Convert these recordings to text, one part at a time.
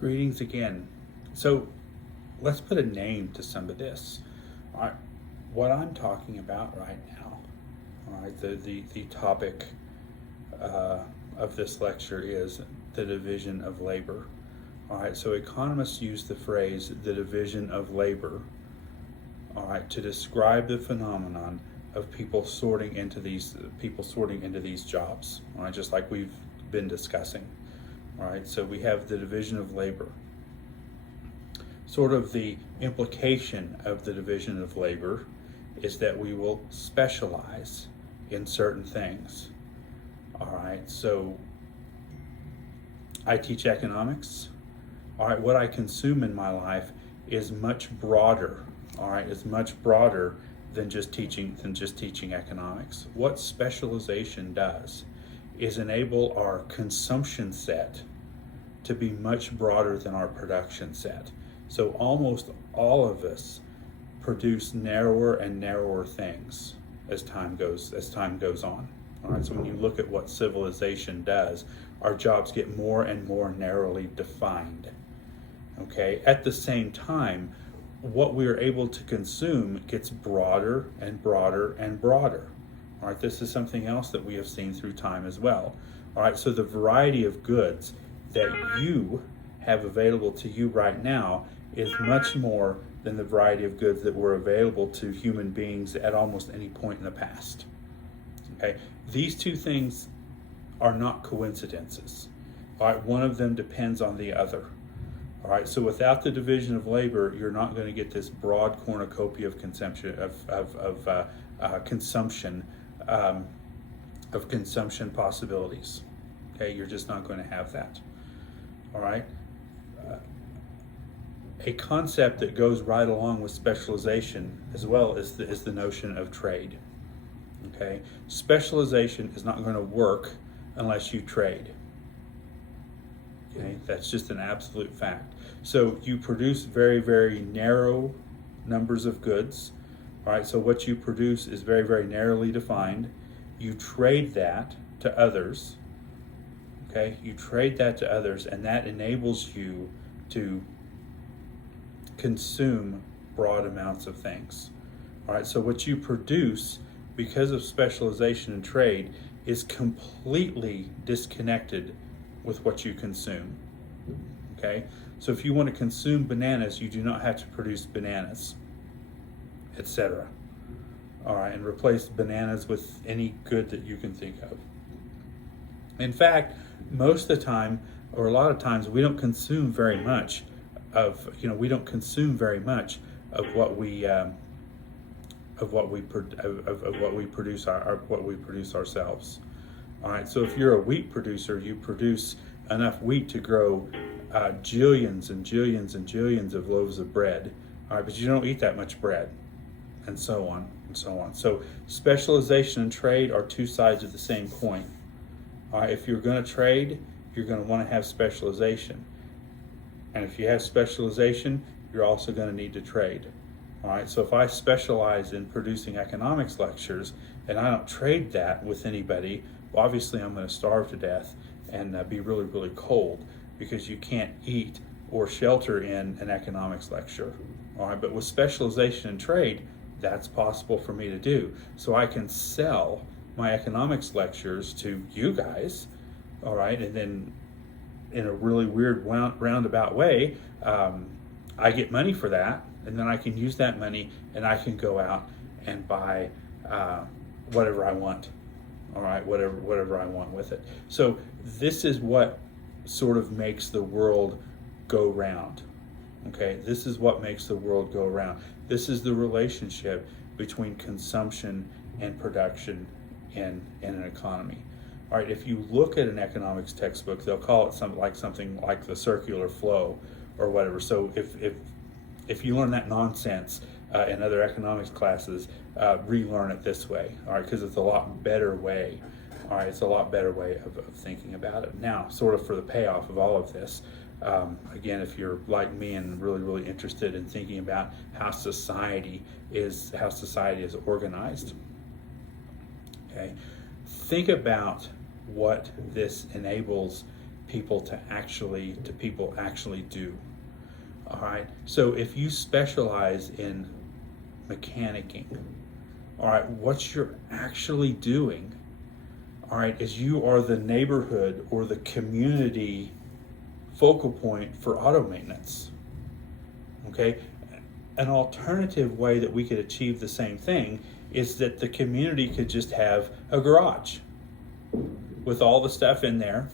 Greetings again. So let's put a name to some of this. All right, what I'm talking about right now, all right, the topic of this lecture is the division of labor. All right, so economists use the phrase the division of labor, all right, to describe the phenomenon of people sorting into these jobs. All right, just like we've been discussing. All right, so we have the division of labor. Sort of the implication of the division of labor is that we will specialize in certain things. All right, so I teach economics. All right, what I consume in my life is much broader. All right, is much broader than just teaching economics. What specialization does is enable our consumption set to be much broader than our production set. So almost all of us produce narrower and narrower things as time goes on. All right, so when you look at what civilization does, our jobs get more and more narrowly defined. Okay, at the same time, what we are able to consume gets broader and broader and broader. All right, this is something else that we have seen through time as well. All right, so the variety of goods that you have available to you right now is much more than the variety of goods that were available to human beings at almost any point in the past. Okay, these two things are not coincidences. All right, one of them depends on the other. All right, so without the division of labor, you're not going to get this broad cornucopia of consumption consumption possibilities. Okay, you're just not going to have that. All right. A concept that goes right along with specialization as well is the notion of trade. Okay, specialization is not going to work unless you trade. Okay, that's just an absolute fact. So you produce very, very narrow numbers of goods. All right, so what you produce is very, very narrowly defined. You trade that to others. Okay, you trade that to others, and that enables you to consume broad amounts of things. All right, so what you produce because of specialization and trade is completely disconnected with what you consume. Okay, so if you want to consume bananas, you do not have to produce bananas, etc. All right, and replace bananas with any good that you can think of. In fact, most of the time, or a lot of times, we don't consume very much of what we produce ourselves. All right. So if you're a wheat producer, you produce enough wheat to grow jillions and jillions and jillions of loaves of bread. All right, but you don't eat that much bread, and so on and so on. So specialization and trade are two sides of the same coin. All right, if you're going to trade, you're going to want to have specialization. And if you have specialization, you're also going to need to trade. All right, so if I specialize in producing economics lectures and I don't trade that with anybody, well, obviously I'm going to starve to death and be really, really cold because you can't eat or shelter in an economics lecture. All right, but with specialization and trade, that's possible for me to do. So I can sell my economics lectures to you guys, all right, and then in a really weird roundabout way, I get money for that, and then I can use that money and I can go out and buy whatever I want, all right, whatever I want with it. So this is what sort of makes the world go round, okay? This is what makes the world go round. This is the relationship between consumption and production in an economy. All right, if you look at an economics textbook, they'll call it something like the circular flow or whatever. So if you learn that nonsense in other economics classes, relearn it this way, all right, because it's a lot better way. All right, it's a lot better way of thinking about it. Now, sort of for the payoff of all of this, again, if you're like me and really, really interested in thinking about how society is organized, okay, think about what this enables people actually do. All right. So if you specialize in mechanicking, all right, what you're actually doing, all right, is you are the neighborhood or the community focal point for auto maintenance. Okay. An alternative way that we could achieve the same thing is that the community could just have a garage with all the stuff in there.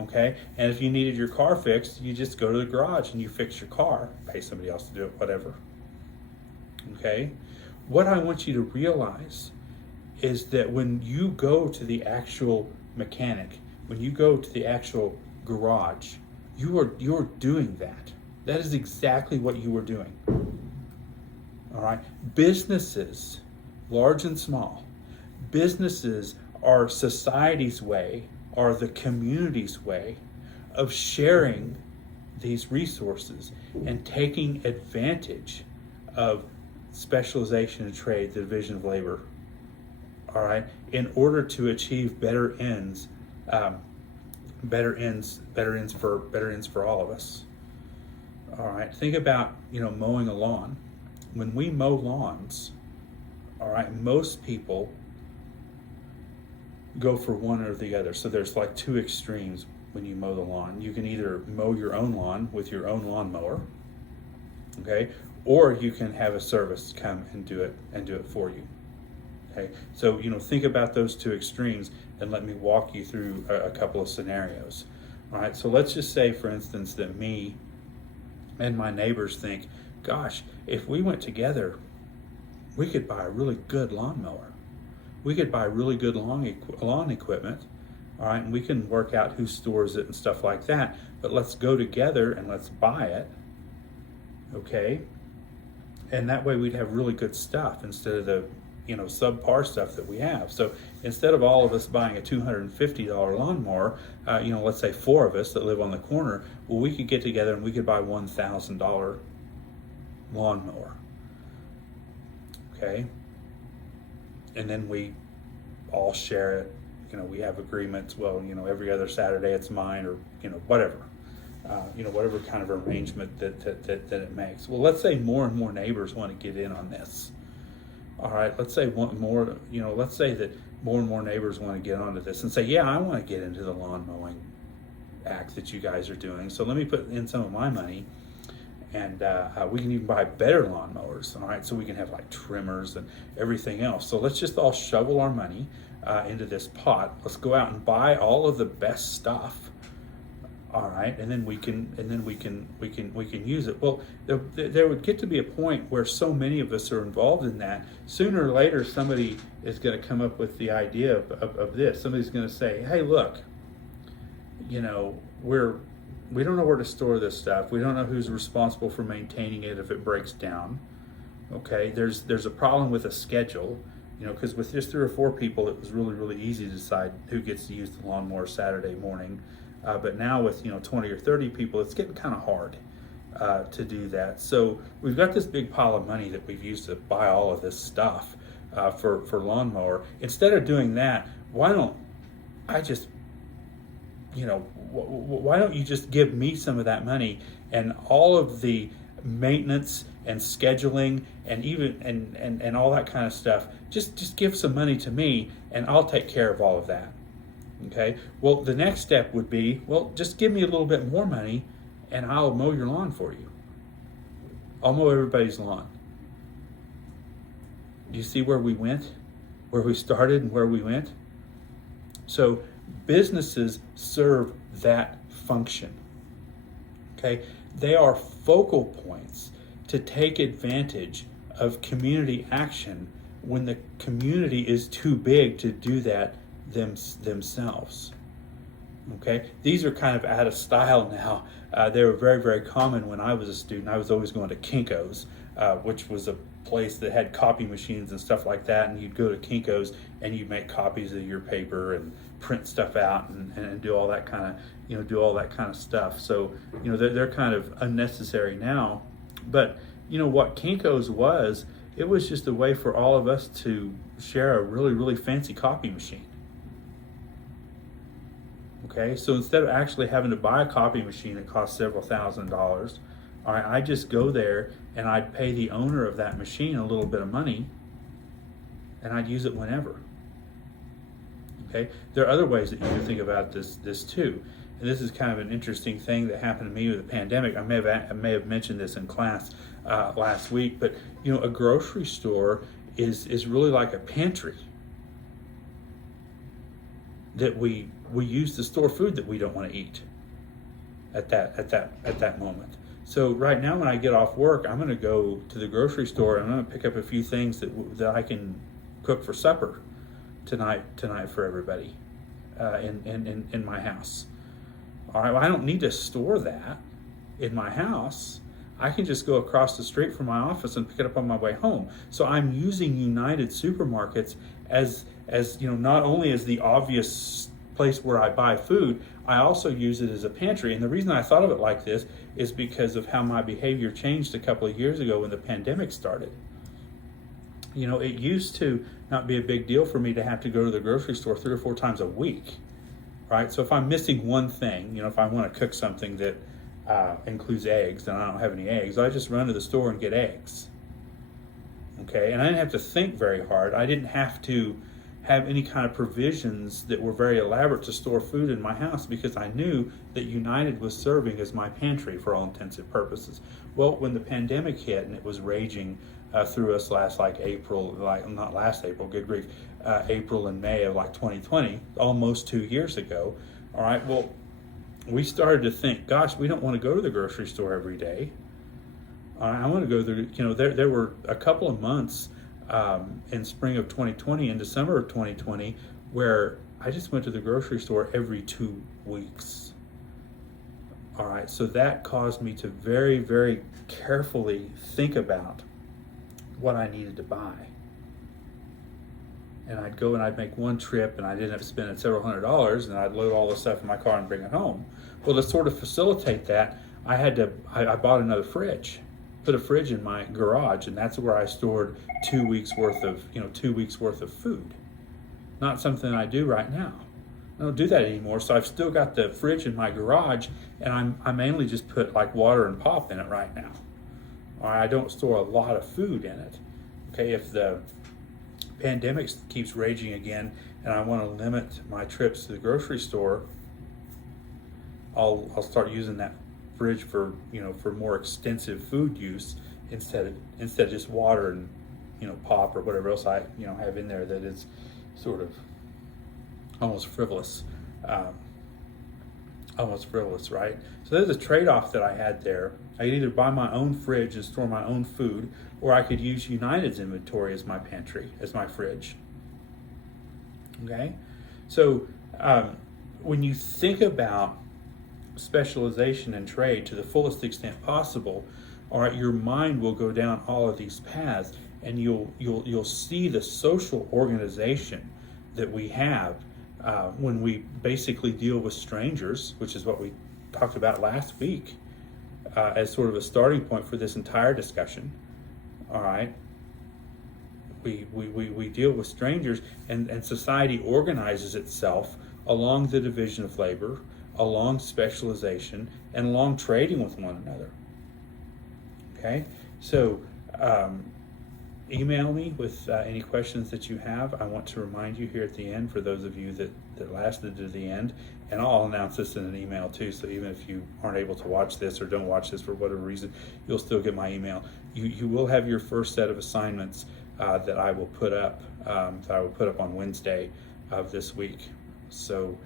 Okay, and if you needed your car fixed, you just go to the garage and you fix your car, pay somebody else to do it, whatever. Okay, what I want you to realize is that when you go to the actual mechanic, when you go to the actual garage, you're doing that. That is exactly what you are doing. All right, businesses, large and small, businesses are society's way, are the community's way of sharing these resources and taking advantage of specialization in trade, the division of labor, all right, in order to achieve better ends for all of us. All right, think about, mowing a lawn. When we mow lawns, all right, most people go for one or the other. So there's like two extremes when you mow the lawn. You can either mow your own lawn with your own lawnmower, okay, or you can have a service come and do it for you. Okay, so think about those two extremes and let me walk you through a couple of scenarios. All right, so let's just say, for instance, that me and my neighbors think, gosh, if we went together, we could buy a really good lawnmower. We could buy really good lawn equipment, all right, and we can work out who stores it and stuff like that. But let's go together and let's buy it, okay? And that way we'd have really good stuff instead of the, subpar stuff that we have. So instead of all of us buying a $250 lawnmower, let's say four of us that live on the corner, well, we could get together and we could buy $1,000 lawnmower, okay? And then we all share it. We have agreements. Well, every other Saturday it's mine, or whatever. Whatever kind of arrangement that it makes. Well, let's say more and more neighbors want to get in on this. All right, let's say let's say that more and more neighbors want to get onto this and say, yeah, I want to get into the lawn mowing act that you guys are doing. So let me put in some of my money. And we can even buy better lawnmowers, all right? So we can have like trimmers and everything else. So let's just all shovel our money into this pot. Let's go out and buy all of the best stuff, all right? And then we can use it. Well, there would get to be a point where so many of us are involved in that. Sooner or later, somebody is going to come up with the idea of this. Somebody's going to say, hey, look, we don't know where to store this stuff. We don't know who's responsible for maintaining it if it breaks down. Okay, there's a problem with a schedule, because with just 3 or 4 people, it was really, really easy to decide who gets to use the lawnmower Saturday morning. But now with 20 or 30 people, it's getting kind of hard to do that. So we've got this big pile of money that we've used to buy all of this stuff for lawnmower. Instead of doing that, why don't I just why don't you just give me some of that money, and all of the maintenance and scheduling and even and all that kind of stuff, just give some money to me and I'll take care of all of that. Okay, well, the next step would be, well, just give me a little bit more money and I'll mow your lawn for you. I'll mow everybody's lawn. Do you see where we went, where we started and where we went? So businesses serve that function. Okay, they are focal points to take advantage of community action when the community is too big to do that themselves. Okay, these are kind of out of style now. They were very, very common when I was a student. I was always going to Kinko's, which was a place that had copy machines and stuff like that, and you'd go to Kinko's and you'd make copies of your paper and print stuff out and do all that kind of stuff. So they're kind of unnecessary now, but what Kinko's was, it was just a way for all of us to share a really, really fancy copy machine. Okay, so instead of actually having to buy a copy machine that costs several $1,000s, all right, I just go there and I'd pay the owner of that machine a little bit of money, and I'd use it whenever. Okay, there are other ways that you can think about this too, and this is kind of an interesting thing that happened to me with the pandemic. I may have mentioned this in class last week, but a grocery store is really like a pantry that we use to store food that we don't want to eat at that moment. So right now, when I get off work, I'm going to go to the grocery store and I'm going to pick up a few things that I can cook for supper tonight for everybody in my house. All right, well, I don't need to store that in my house. I can just go across the street from my office and pick it up on my way home. So I'm using United Supermarkets as not only as the obvious place where I buy food, I also use it as a pantry. And the reason I thought of it like this is because of how my behavior changed a couple of years ago when the pandemic started. It used to not be a big deal for me to have to go to the grocery store 3 or 4 times a week, right? So if I'm missing one thing, if I want to cook something that includes eggs and I don't have any eggs, I just run to the store and get eggs. Okay, and I didn't have to think very hard. I didn't have to have any kind of provisions that were very elaborate to store food in my house because I knew that United was serving as my pantry for all intensive purposes. Well, when the pandemic hit and it was raging through us April and May of 2020, almost 2 years ago. All right, well, we started to think, gosh, we don't want to go to the grocery store every day. I want to go there. There were a couple of months in spring of 2020 and December of 2020 where I just went to the grocery store every 2 weeks. All right, so that caused me to very, very carefully think about what I needed to buy. And I'd go and I'd make one trip and I'd end up spending several $100s, and I'd load all the stuff in my car and bring it home. Well, to sort of facilitate that, I bought another fridge, put a fridge in my garage, and that's where I stored 2 weeks worth of food. Not something I do right now. I don't do that anymore, so I've still got the fridge in my garage, and I mainly just put water and pop in it right now. I don't store a lot of food in it. Okay, if the pandemic keeps raging again and I want to limit my trips to the grocery store, I'll start using that fridge for more extensive food use instead of just water and pop or whatever else I have in there that is sort of almost frivolous, right? So there's a trade-off that I had there. I could either buy my own fridge and store my own food, or I could use United's inventory as my pantry, as my fridge. Okay? So when you think about specialization and trade to the fullest extent possible, all right, your mind will go down all of these paths, and you'll see the social organization that we have when we basically deal with strangers, which is what we talked about last week as sort of a starting point for this entire discussion. All right, we deal with strangers, and society organizes itself along the division of labor, along specialization, and along trading with one another. Okay, so email me with any questions that you have. I want to remind you here at the end, for those of you that lasted to the end, and I'll announce this in an email too, so even if you aren't able to watch this or don't watch this for whatever reason, you'll still get my email. You will have your first set of assignments that I will put up on Wednesday of this week. So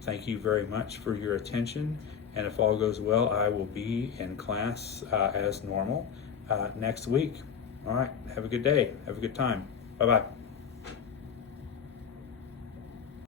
thank you very much for your attention, and if all goes well, I will be in class as normal next week. All right, have a good day. Have a good time. Bye-bye.